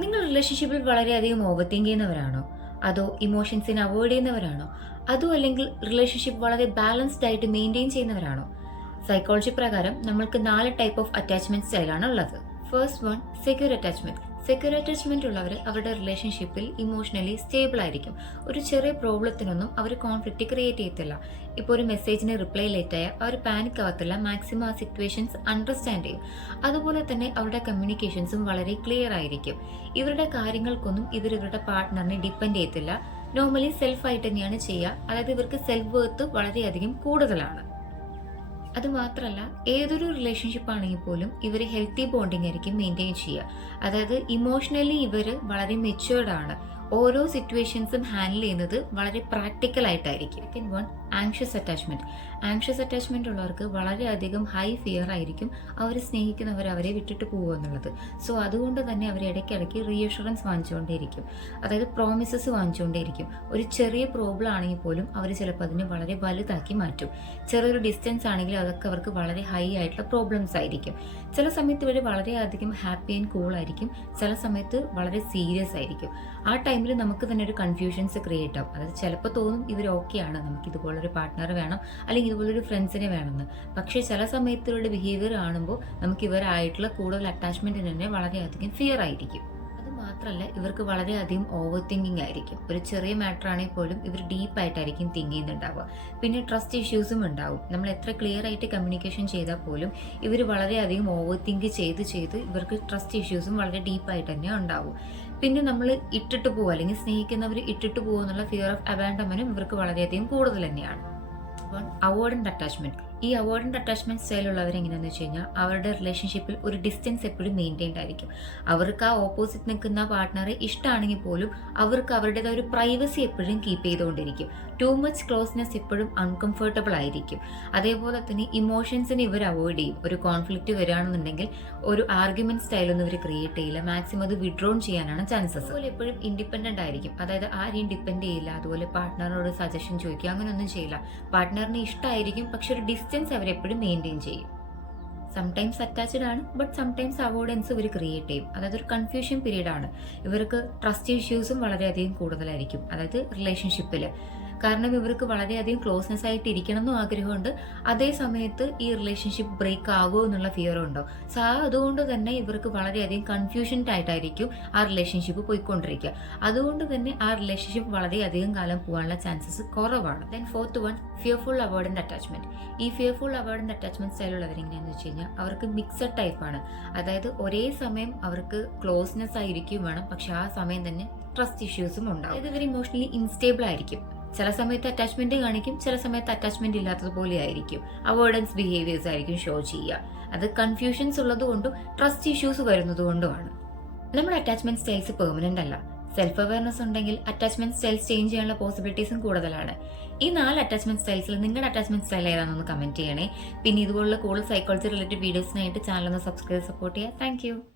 നിങ്ങൾ റിലേഷൻഷിപ്പിൽ വളരെയധികം ഓവർ തിങ്ക് ചെയ്യുന്നവരാണോ? അതോ ഇമോഷൻസിനെ അവോയ്ഡ് ചെയ്യുന്നവരാണോ? അതോ അല്ലെങ്കിൽ റിലേഷൻഷിപ്പ് വളരെ ബാലൻസ്ഡ് ആയിട്ട് മെയിൻറ്റെയിൻ ചെയ്യുന്നവരാണോ? സൈക്കോളജി പ്രകാരം നമ്മൾക്ക് 4 ടൈപ്പ് ഓഫ് അറ്റാച്ച്മെന്റ് സ്റ്റൈലാണ് ഉള്ളത്. First one, secure attachment. Secure attachment ഉള്ളവർ അവരുടെ റിലേഷൻഷിപ്പിൽ ഇമോഷണലി സ്റ്റേബിൾ ആയിരിക്കും. ഒരു ചെറിയ പ്രോബ്ലത്തിനൊന്നും അവർ കോൺഫ്ലിക്റ്റ് ക്രിയേറ്റ് ചെയ്യത്തില്ല. ഇപ്പോൾ ഒരു മെസ്സേജിന് റിപ്ലൈ ലേറ്റ് ആയാൽ അവർ പാനിക് ആവത്തില്ല, മാക്സിമം ആ സിറ്റുവേഷൻസ് അണ്ടർസ്റ്റാൻഡ് ചെയ്യും. അതുപോലെ തന്നെ അവരുടെ കമ്മ്യൂണിക്കേഷൻസും വളരെ ക്ലിയർ ആയിരിക്കും. ഇവരുടെ കാര്യങ്ങൾക്കൊന്നും ഇവരുടെ പാർട്ട്ണറിനെ ഡിപ്പെൻഡ് ചെയ്യത്തില്ല. നോർമലി സെൽഫായിട്ട് തന്നെയാണ് ചെയ്യുക. അതായത് ഇവർക്ക് സെൽഫ് വർത്ത് വളരെയധികം കൂടുതലാണ്. അതുമാത്രമല്ല, ഏതൊരു റിലേഷൻഷിപ്പ് ആണെങ്കിൽ പോലും ഇവർ ഹെൽത്തി ബോണ്ടിങ് ആയിരിക്കും മെയിൻറ്റെയിൻ ചെയ്യുക. അതായത് ഇമോഷണലി ഇവർ വളരെ മെച്യൂർഡ് ആണ്. ഓരോ സിറ്റുവേഷൻസും ഹാൻഡിൽ ചെയ്യുന്നത് വളരെ പ്രാക്ടിക്കൽ ആയിട്ടായിരിക്കും. Second one, anxious attachment. Anxious attachment ഉള്ളവർക്ക് വളരെയധികം ഹൈ ഫിയർ ആയിരിക്കും അവർ സ്നേഹിക്കുന്നവർ അവരെ വിട്ടിട്ട് പോകുക എന്നുള്ളത്. സോ അതുകൊണ്ട് തന്നെ അവർ ഇടയ്ക്കിടയ്ക്ക് റീഅഷുറൻസ് വാങ്ങിച്ചുകൊണ്ടേയിരിക്കും. അതായത് പ്രോമിസസ് വാങ്ങിച്ചുകൊണ്ടേയിരിക്കും. ഒരു ചെറിയ പ്രോബ്ലം ആണെങ്കിൽ പോലും അവർ ചിലപ്പോൾ അതിനെ വളരെ വലുതാക്കി മാറ്റും. ചെറിയൊരു ഡിസ്റ്റൻസ് ആണെങ്കിൽ അതൊക്കെ അവർക്ക് വളരെ ഹൈ ആയിട്ടുള്ള പ്രോബ്ലംസ് ആയിരിക്കും. ചില സമയത്ത് ഇവർ വളരെയധികം ഹാപ്പി ആൻഡ് കൂൾ ആയിരിക്കും, ചില സമയത്ത് വളരെ സീരിയസ് ആയിരിക്കും. ആ ടൈമിൽ നമുക്ക് തന്നെ ഒരു കൺഫ്യൂഷൻസ് ക്രിയേറ്റ് ആവും. അതായത് ചിലപ്പോൾ തോന്നും ഇവർ ഓക്കെയാണ്, നമുക്ക് ഇതുപോലൊരു പാർട്ട്ണർ വേണം, അല്ലെങ്കിൽ ഇതുപോലൊരു ഫ്രണ്ട്സിനെ വേണമെന്ന്. പക്ഷേ ചില സമയത്ത് ഇവരുടെ ബിഹേവിയർ കാണുമ്പോൾ നമുക്ക് ഇവരായിട്ടുള്ള കൂടുതൽ അറ്റാച്ച്മെന്റിന് തന്നെ വളരെയധികം ഫിയർ ആയിരിക്കും. മാത്രമല്ല, ഇവർക്ക് വളരെയധികം ഓവർ തിങ്കിങ് ആയിരിക്കും. ഒരു ചെറിയ മാറ്റർ ആണെങ്കിൽ പോലും ഇവർ ഡീപ്പായിട്ടായിരിക്കും തിങ്ക് ചെയ്യുന്നുണ്ടാവുക. പിന്നെ ട്രസ്റ്റ് ഇഷ്യൂസും ഉണ്ടാവും. നമ്മൾ എത്ര ക്ലിയർ ആയിട്ട് കമ്മ്യൂണിക്കേഷൻ ചെയ്താൽ പോലും ഇവർ വളരെയധികം ഓവർ തിങ്ക് ചെയ്ത് ഇവർക്ക് ട്രസ്റ്റ് ഇഷ്യൂസും വളരെ ഡീപ്പായിട്ട് തന്നെ ഉണ്ടാവും. പിന്നെ നമ്മൾ ഇട്ടിട്ട് പോകുക, അല്ലെങ്കിൽ സ്നേഹിക്കുന്നവർ ഇട്ടിട്ട് പോകുക എന്നുള്ള ഫിയർ ഓഫ് അബാൻഡൻമെന്റും ഇവർക്ക് വളരെയധികം കൂടുതൽ തന്നെയാണ്. Avoidant attachment. ഈ അവോയ്ഡന്റ് അറ്റാച്ച്മെന്റ് സ്റ്റൈലുള്ളവർ എങ്ങനെയാണെന്ന് വെച്ച് കഴിഞ്ഞാൽ അവരുടെ റിലേഷൻഷിപ്പിൽ ഒരു ഡിസ്റ്റൻസ് എപ്പോഴും മെയിൻറ്റെയിൻഡ് ആയിരിക്കും. അവർക്ക് ആ ഓപ്പോസിറ്റ് നിൽക്കുന്ന പാർട്ട്ണറെ ഇഷ്ടമാണെങ്കിൽ പോലും അവർക്ക് അവരുടേതായ ഒരു പ്രൈവസി എപ്പോഴും കീപ്പ് ചെയ്തുകൊണ്ടിരിക്കും. ടു മച്ച് ക്ലോസ്നെസ് എപ്പോഴും അൺകംഫർട്ടബിൾ ആയിരിക്കും. അതേപോലെ തന്നെ ഇമോഷൻസിനെ ഇവർ അവോയ്ഡ് ചെയ്യും. ഒരു കോൺഫ്ലിക്റ്റ് വരികയാണെന്നുണ്ടെങ്കിൽ ഒരു ആർഗ്യുമെന്റ് സ്റ്റൈലൊന്നും ഇവർ ക്രിയേറ്റ് ചെയ്യില്ല. മാക്സിമം അത് വിഡ്രോൺ ചെയ്യാനാണ് ചാൻസസ്. അതുപോലെ എപ്പോഴും ഇൻഡിപെൻഡന്റ് ആയിരിക്കും. അതായത് ആരെയും ഡിപ്പെൻഡ് ചെയ്യില്ല. അതുപോലെ പാർട്ട്ണറിനോട് സജഷൻ ചോദിക്കുക, അങ്ങനെയൊന്നും ചെയ്യില്ല. പാർട്ട്ണറിന് ഇഷ്ടമായിരിക്കും, പക്ഷെ ഒരു ഡിസ്റ്റൻസ് അവരെപ്പോഴും മെയിൻറ്റെയിൻ ചെയ്യും. സംടൈംസ് അറ്റാച്ച്ഡ് ആണ്, ബട്ട് സംടൈംസ് അവോയ്ഡൻസ് ഇവർ ക്രിയേറ്റ് ചെയ്യും. അതായത് ഒരു കൺഫ്യൂഷൻ പീരീഡ് ആണ്. ഇവർക്ക് ട്രസ്റ്റ് ഇഷ്യൂസും വളരെയധികം കൂടുതലായിരിക്കും, അതായത് റിലേഷൻഷിപ്പിൽ. കാരണം ഇവർക്ക് വളരെയധികം ക്ലോസ്നെസ് ആയിട്ട് ഇരിക്കണം എന്നും ആഗ്രഹമുണ്ട്. അതേ സമയത്ത് ഈ റിലേഷൻഷിപ്പ് ബ്രേക്ക് ആകുമോ എന്നുള്ള ഫിയറും ഉണ്ടോ. സോ അതുകൊണ്ട് തന്നെ ഇവർക്ക് വളരെയധികം കൺഫ്യൂഷൻഡ് ആയിട്ടായിരിക്കും ആ റിലേഷൻഷിപ്പ് പോയിക്കൊണ്ടിരിക്കുക. അതുകൊണ്ട് തന്നെ ആ റിലേഷൻഷിപ്പ് വളരെയധികം കാലം പോകാനുള്ള ചാൻസസ് കുറവാണ്. Then fourth one, fearful avoidant attachment. ഈ ഫിയർഫുൾ അവോയ്ഡന്റ് അറ്റാച്ച്മെന്റ് സ്റ്റൈലുള്ളവർ എങ്ങനെയാണെന്ന് വെച്ച് കഴിഞ്ഞാൽ അവർക്ക് മിക്സഡ് ടൈപ്പാണ്. അതായത് ഒരേ സമയം അവർക്ക് ക്ലോസ്നെസ് ആയിരിക്കും വേണം, പക്ഷെ ആ സമയം തന്നെ ട്രസ്റ്റ് ഇഷ്യൂസും ഉണ്ടാവും. അതായത് ഇവർ ഇമോഷണലി ഇൻസ്റ്റേബിൾ ആയിരിക്കും. ചില സമയത്ത് അറ്റാച്ച്മെന്റ് കാണിക്കും, ചില സമയത്ത് അറ്റാച്ച്മെന്റ് ഇല്ലാത്തതുപോലെ ആയിരിക്കും. അവോയ്ഡൻസ് ബിഹേവിയേഴ്സ് ആയിരിക്കും ഷോ ചെയ്യുക. അത് കൺഫ്യൂഷൻസ് ഉള്ളതുകൊണ്ടും ട്രസ്റ്റ് ഇഷ്യൂസ് വരുന്നതുകൊണ്ടുമാണ്. നമ്മുടെ അറ്റാച്ച്മെന്റ് സ്റ്റൈൽസ് പെർമനന്റ് അല്ല. സെൽഫ് അവയർനെസ് ഉണ്ടെങ്കിൽ അറ്റാച്ച്മെന്റ് സ്റ്റൈൽസ് ചേഞ്ച് ചെയ്യാനുള്ള പോസിബിലിറ്റീസും കൂടുതലാണ്. ഈ 4 അറ്റാച്ച്മെന്റ് സ്റ്റൈൽസിൽ നിങ്ങളുടെ അറ്റാച്ച്മെന്റ് സ്റ്റൈൽ ഏതാണെന്ന് കമന്റ് ചെയ്യണേ. പിന്നെ ഇതുപോലുള്ള കൂടുതൽ സൈക്കോളജി റിലേറ്റഡ് വീഡിയോസിനായിട്ട് ചാനൽ ഒന്ന് സബ്സ്ക്രൈബ് സപ്പോർട്ട് ചെയ്യുക. താങ്ക്